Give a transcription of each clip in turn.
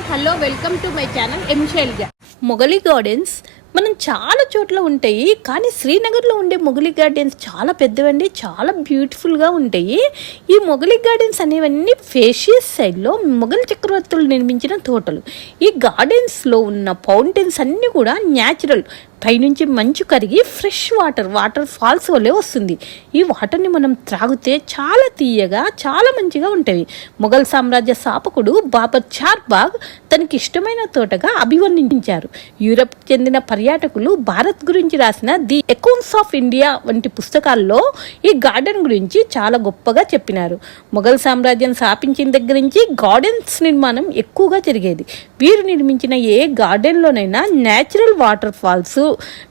Hi hello welcome to my channel M Mughal gardens మనం చాలా చోట్ల ఉంటాయి కానీ శ్రీనగర్లో ఉండే మొగలి గార్డెన్స్ చాలా పెద్దవండి చాలా బ్యూటిఫుల్గా ఉంటాయి. ఈ మొగలి గార్డెన్స్ అనేవన్నీ ఫేషియస్ సైడ్లో మొగలి చక్రవర్తులు నిర్మించిన తోటలు. ఈ గార్డెన్స్లో ఉన్న ఫౌంటైన్స్ అన్నీ కూడా న్యాచురల్ పైనుంచి మంచు కరిగి ఫ్రెష్ వాటర్ వాటర్ ఫాల్స్ వల్లే వస్తుంది. ఈ వాటర్ని మనం త్రాగితే చాలా తీయగా చాలా మంచిగా ఉంటాయి. మొఘల్ సామ్రాజ్య స్థాపకుడు బాబర్ చార్బాగ్ తనకి ఇష్టమైన తోటగా అభివర్ణించారు. యూరప్ చెందిన పర్యాటకులు భారత్ గురించి రాసిన ది ఎకౌంట్స్ ఆఫ్ ఇండియా వంటి పుస్తకాల్లో ఈ గార్డెన్ గురించి చాలా గొప్పగా చెప్పినారు. మొఘల్ సామ్రాజ్యం స్థాపించిన దగ్గర నుంచి గార్డెన్స్ నిర్మాణం ఎక్కువగా జరిగేది. వీరు నిర్మించిన ఏ గార్డెన్లోనైనా natural water falls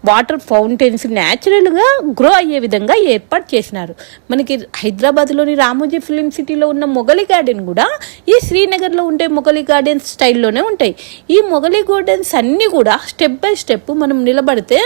water fountains న్యాచురల్గా గ్రో అయ్యే విధంగా ఏర్పాటు చేసినారు. మనకి హైదరాబాద్లోని రామోజీ ఫిలిం సిటీలో ఉన్న మొగలి గార్డెన్ కూడా ఈ శ్రీనగర్లో ఉండే మొగలి గార్డెన్స్ స్టైల్లోనే ఉంటాయి. ఈ మొగలి గార్డెన్స్ అన్నీ కూడా స్టెప్ బై స్టెప్ మనం నిలబడితే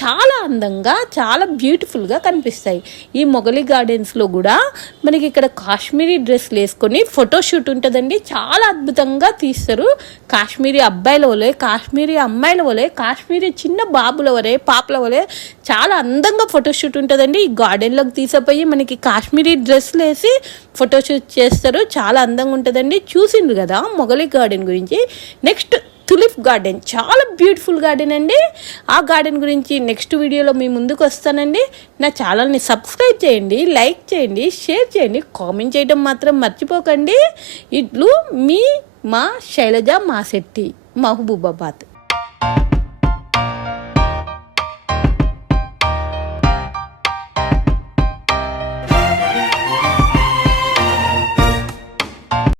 చాలా అందంగా చాలా బ్యూటిఫుల్గా కనిపిస్తాయి. ఈ మొగలి గార్డెన్స్లో కూడా మనకి ఇక్కడ కాశ్మీరీ డ్రెస్లు వేసుకొని ఫోటోషూట్ ఉంటుందండి. చాలా అద్భుతంగా తీస్తారు. కా అబ్బాయిల వలె కాశ్మీరీ అమ్మాయిల వలె కాశ్మీరీ చిన్న బాబుల వలె పాపల వలె చాలా అందంగా ఫోటోషూట్ ఉంటుందండి. ఈ గార్డెన్లోకి తీసిపోయి మనకి కాశ్మీరీ డ్రెస్లు వేసి ఫోటోషూట్ చేస్తారు. చాలా అందంగా ఉంటుందండి. చూసిండ్రు కదా మొగలి గార్డెన్ గురించి. నెక్స్ట్ తులిప్ గార్డెన్ చాలా బ్యూటిఫుల్ గార్డెన్ అండి. ఆ గార్డెన్ గురించి నెక్స్ట్ వీడియోలో మీ ముందుకు వస్తానండి. నా ఛానల్ని సబ్స్క్రైబ్ చేయండి లైక్ చేయండి షేర్ చేయండి కామెంట్ చేయడం మాత్రం మర్చిపోకండి. ఇట్లు మీ మా శైలజ మాసెట్టి మహబూబాబాద్